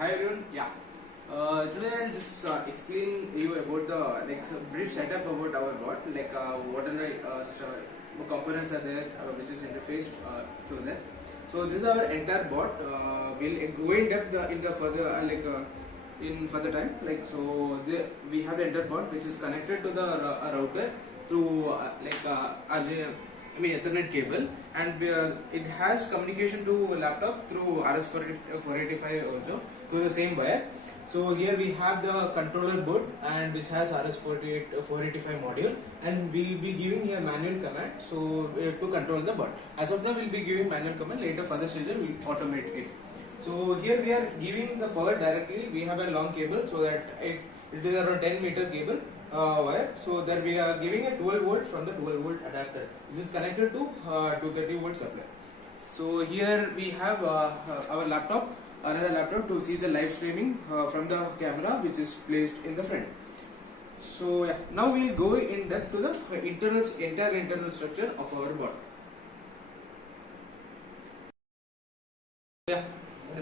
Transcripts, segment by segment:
Hi everyone. Today I'll just explain you about the brief setup about our bot. What are the components are there, which is interfaced to that. So this is our entire bot. We'll go in depth in the further in further time. We have the entire bot which is connected to the router through Ethernet cable, and it has communication to laptop through RS485 also through the same wire. So here we have the controller board and which has RS485 module, and we will be giving here manual command to control the board. As of now we will be giving manual command, later further stage we will automate it. So here we are giving the power directly. We have a long cable, so that it is around 10-meter cable wire, so that we are giving a 12 volt from the 12 volt adapter which is connected to 230 volt supply. So here we have our laptop, another laptop to see the live streaming from the camera which is placed in the front. So now we will go in depth to the entire internal structure of our bot.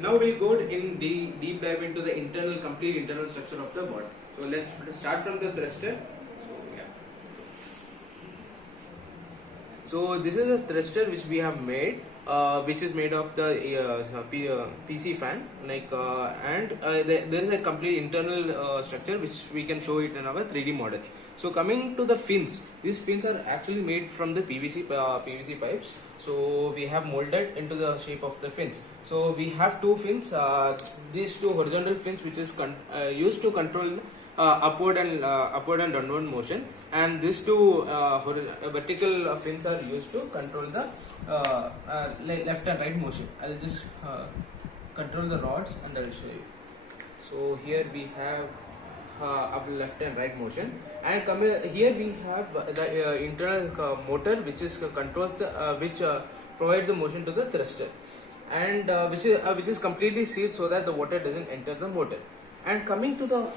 Now we will go in deep dive into the complete internal structure of the bot. So let's start from the thruster. So this is a thruster which we have made, which is made of the PC fan, there is a complete internal structure which we can show it in our 3D model. So coming to the fins, these fins are actually made from the PVC pipes. So we have molded into the shape of the fins. So we have two fins, these two horizontal fins which is used to control upward and downward motion, and these two vertical fins are used to control the left and right motion. I'll just control the rods and I'll show you. So here we have up left and right motion, and here we have the internal motor which is controls the which provides the motion to the thruster, and which is completely sealed so that the water doesn't enter the motor. And coming to the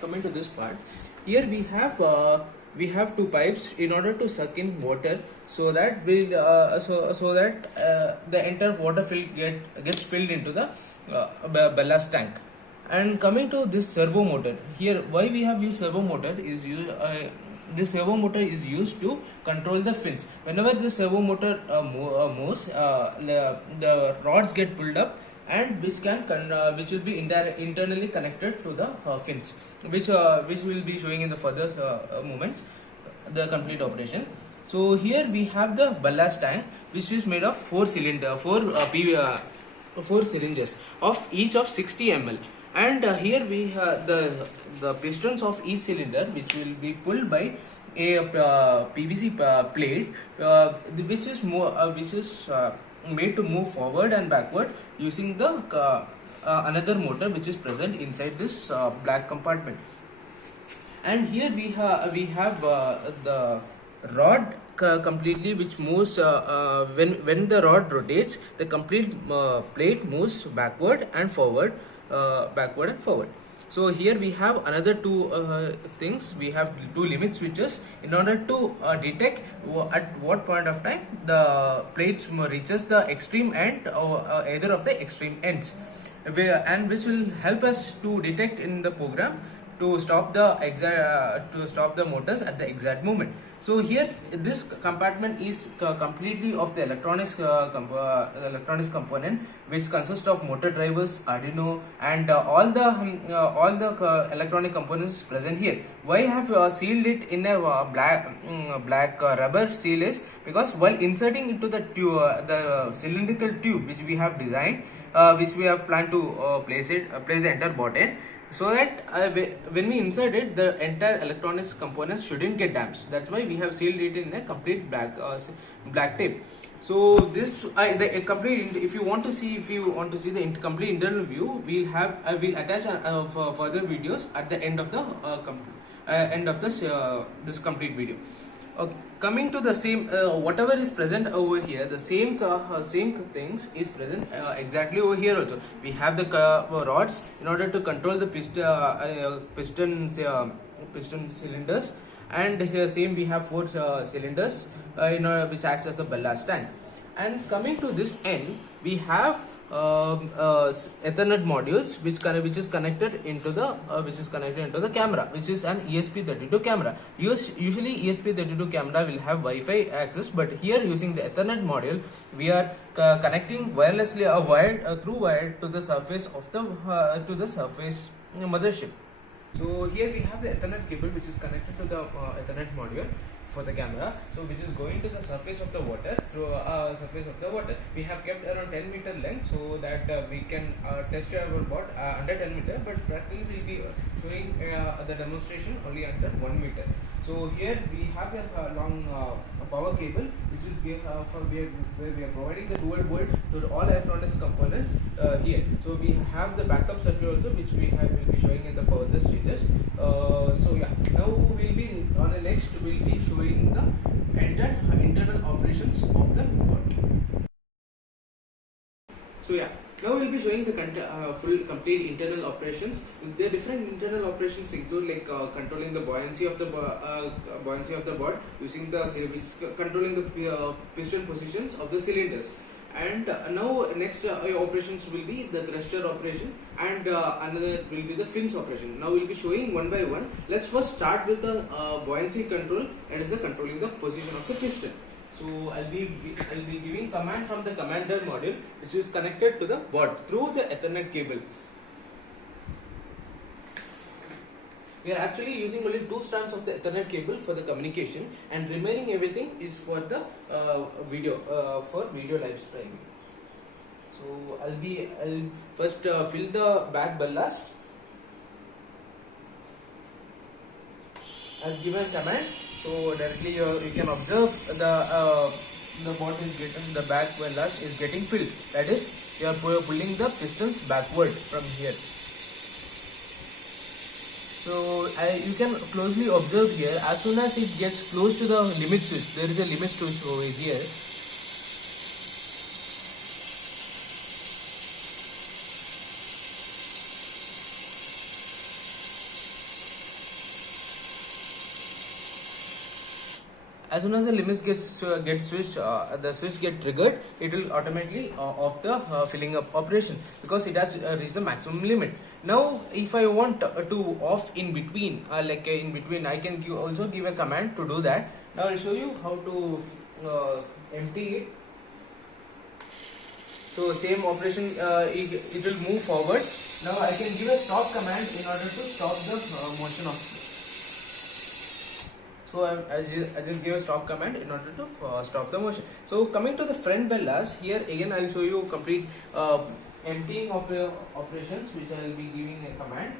coming to this part, here we have two pipes in order to suck in water, so that the entire water gets filled into the ballast tank. And coming to this servo motor, here why we have used servo motor is this servo motor is used to control the fins. Whenever the servo motor moves, the rods get pulled up, and which will be internally connected through the fins, which will be showing in the further moments the complete operation. So here we have the ballast tank, which is made of four cylinders of each of 60 ml. And here we have the pistons of each cylinder, which will be pulled by a PVC plate, which is made to move forward and backward using the another motor which is present inside this black compartment. And here we have the rod completely, which moves when the rod rotates, the complete plate moves backward and forward. So here we have another two things. We have two limit switches in order to detect at what point of time the plates reaches the extreme end or either of the extreme ends, and which will help us to detect in the program to stop the motors at the exact moment. So here this compartment is completely of the electronics component, which consists of motor drivers, Arduino, and all the electronic components present here. Why I have sealed it in a black rubber seal is because while inserting into the the cylindrical tube which we have designed, which we have planned to place the entire bot in, so that when we insert it, the entire electronics components shouldn't get damaged. That's why we have sealed it in a complete black tape. So this if you want to see the complete internal view, I will attach further videos at the end of the this complete video. Okay. Coming to the same, whatever is present over here, the same things is present exactly over here also. We have the rods in order to control the piston cylinders, and here same we have four cylinders which acts as the ballast tank. And coming to this end, we have Ethernet modules which is connected into the camera, which is an ESP32 camera. Usually ESP32 camera will have Wi-Fi access, but here using the Ethernet module we are connecting wirelessly a wired through wire to the surface of the mothership. So here we have the Ethernet cable which is connected to the Ethernet module for the camera, so which is going to the surface of the water through surface of the water. We have kept around 10-meter length so that we can test our board under 10 meter, but practically we will be showing the demonstration only under 1 meter. So here we have the long power cable which is where we are providing the dual volt to all electronics components here. So we have the backup circuit also, which will be showing in the further stages. So yeah, now we'll be on the next we'll be showing the internal operations of the board. So yeah, now we'll be showing the full complete internal operations. The different internal operations include like controlling the buoyancy of the board using controlling the piston positions of the cylinders. And now next operations will be the thruster operation, and another will be the fins operation. Now we'll be showing one by one. Let's first start with the buoyancy control, that is the controlling the position of the piston. So I'll be giving command from the commander module, which is connected to the board through the Ethernet cable. We are actually using only 2 strands of the Ethernet cable for the communication, and remaining everything is for the video live streaming. So I'll first fill the back ballast. I'll give a command. So directly you can observe the board is getting, the back ballast is getting filled. That is, you are pulling the pistons backward from here. So you can closely observe here, as soon as it gets close to the limit switch, there is a limit switch over here. As soon as the limits get switched, the switch get triggered, it will automatically off the filling up operation, because it has reached the maximum limit. Now if I want to off in between, I can also give a command to do that. Now I'll show you how to empty it. So same operation, it will move forward. Now I can give a stop command in order to stop the motion of it. So I just give a stop command in order to stop the motion. So coming to the front ballast, here again I will show you complete emptying operations, which I will be giving a command.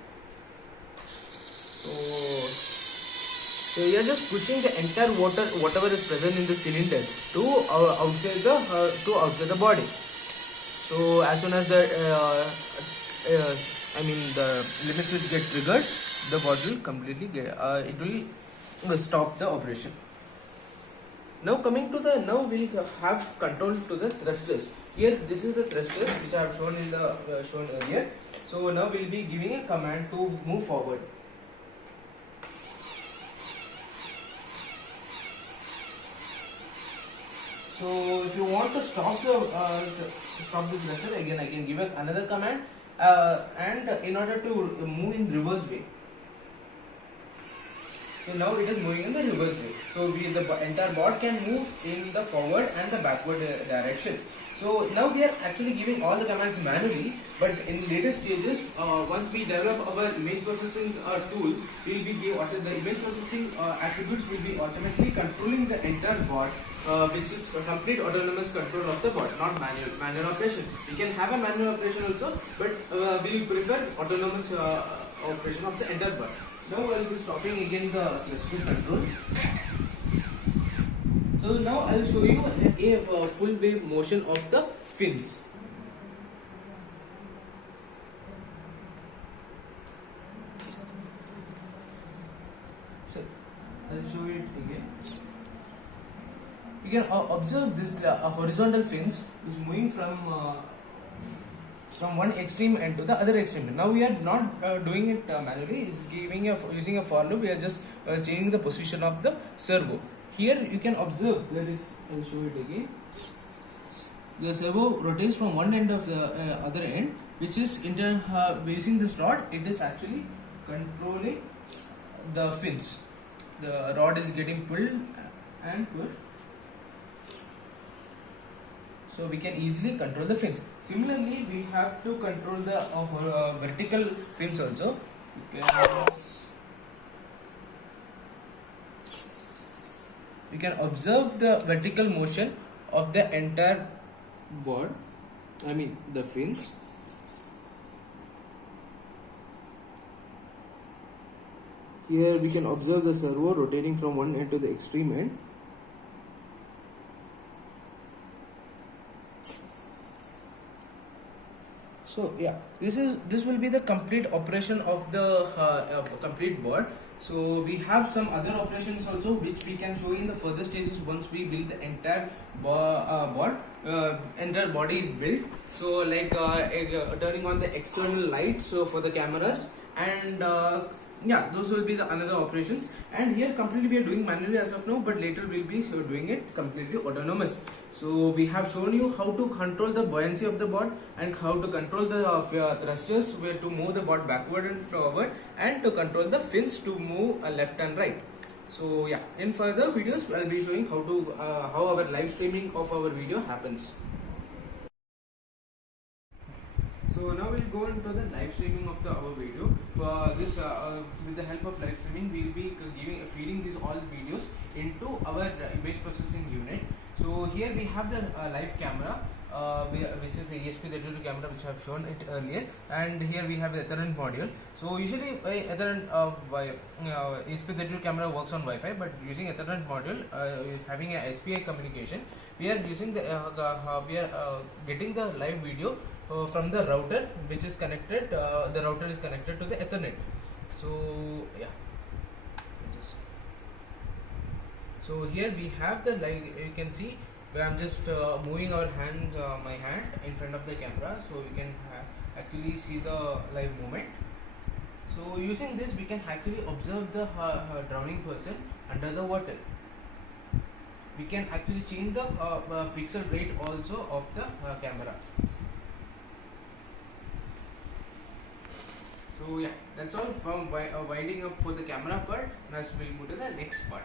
So you are just pushing the entire water, whatever is present in the cylinder, to outside the body. So as soon as the the limit switch get triggered, the body will completely it will stop the operation. Now coming to now we have control to the thrusters. Here this is the thrusters which I have shown in the shown earlier. So now we will be giving a command to move forward. So if you want to stop the thruster, again I can give another command, and in order to move in reverse way. So now it is moving in the reverse way. So the entire board can move in the forward and the backward direction. So now we are actually giving all the commands manually, but in later stages, once we develop our image processing tool, we will be the image processing attributes will be automatically controlling the entire board, which is complete autonomous control of the board, not manual operation. We can have a manual operation also, but we prefer autonomous operation of the entire board. Now I will be stopping again the cluster control. So now I will show you a full wave motion of the fins. So I will show it again. You can observe this horizontal fins is moving from one extreme end to the other extreme. Now we are not doing it manually. It's using a for loop. We are just changing the position of the servo. Here you can observe there is. I will show it again. the servo rotates from one end of the other end, which is using this rod. It is actually controlling the fins. The rod is getting pulled and pulled, so we can easily control the fins. Similarly, we have to control the vertical fins also. You can observe the vertical motion of the entire board, I mean the fins. Here we can observe the servo rotating from one end to the extreme end. So yeah, this will be the complete operation of the complete board. So we have some other operations also which we can show in the further stages once we build the entire board. Entire body is built. So like turning on the external lights so for the cameras, and yeah, those will be the another operations. And here completely we are doing manually as of now, but later we'll be doing it completely autonomous. So we have shown you how to control the buoyancy of the board and how to control the thrusters where to move the board backward and forward, and to control the fins to move left and right. So yeah, in further videos I'll be showing how our live streaming of our video happens. So now we'll go into the live streaming of our video. For this, with the help of live streaming, we'll be feeding these all videos into our image processing unit. So here we have the live camera, which is a ESP32 camera, which I have shown it earlier, and here we have the Ethernet module. So usually Ethernet ESP32 camera works on Wi-Fi, but using Ethernet module, having a SPI communication, we are using the getting the live video from the router, which is connected. The router is connected to the Ethernet. So yeah, so here we have the, like you can see where I'm just moving my hand in front of the camera, so we can actually see the live movement. So using this we can actually observe the drowning person under the water. We can actually change the pixel rate also of the camera. So yeah, that's all from winding up for the camera part. Now we'll move to the next part.